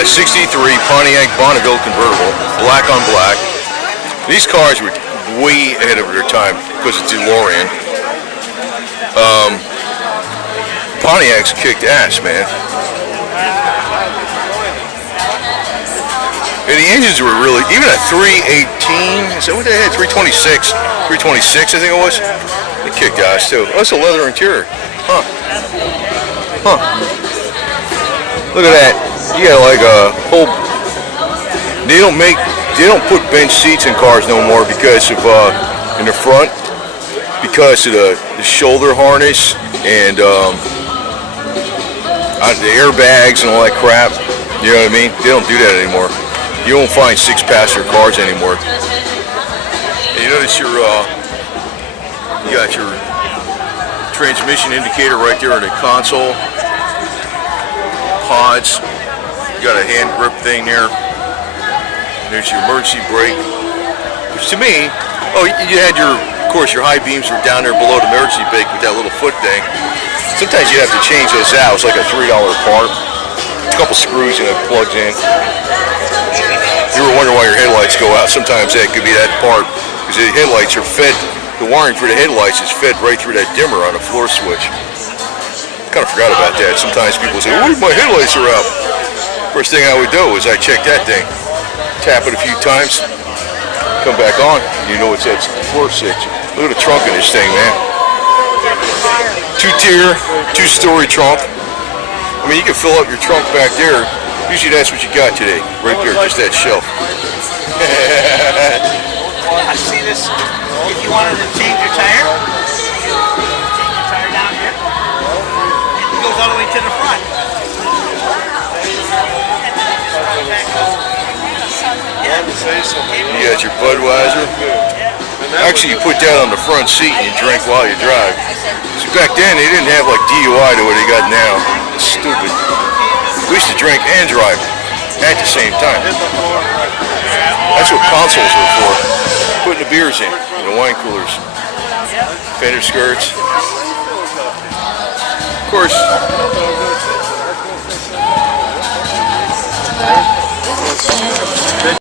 got a 63 Pontiac Bonneville Convertible, black on black. These cars were way ahead of their time because of DeLorean. Pontiacs kicked ass, man. And the engines were really, even a 318, is that what they had? 326 I think it was. They kicked ass too. Oh, it's a leather interior. Huh. Look at that. You got like a whole, they don't put bench seats in cars no more because of, in the front, because of the shoulder harness and the airbags and all that crap. You know what I mean? They don't do that anymore. You won't find 6-passenger cars anymore. And you notice you got your transmission indicator right there in the console. Pods. You got a hand grip thing there. There's your emergency brake. Which to me, oh, you had your, of course, your high beams were down there below the emergency brake with that little foot thing. Sometimes you have to change those out. It's like a $3 part. A couple screws and it plugs in. You were wondering why your headlights go out. Sometimes that could be that part because the headlights are fed. The wiring for the headlights is fed right through that dimmer on a floor switch. Kind of forgot about that. Sometimes people say, "Oh, my headlights are out." First thing I would do is I check that thing, tap it a few times, come back on. You know it's that floor switch. Look at the trunk in this thing, man. 2-tier, 2-story trunk. I mean, you can fill up your trunk back there. Usually that's what you got today, right there, just that shelf. I see this. If you wanted to change your tire, down here. It goes all the way to the front. You got your Budweiser. Actually, you put that on the front seat and you drink while you drive. See, back then they didn't have like DUI to what they got now. It's stupid. We used to drink and drive at the same time. That's what consoles were for. Putting the beers in the wine coolers. Fender skirts. Of course.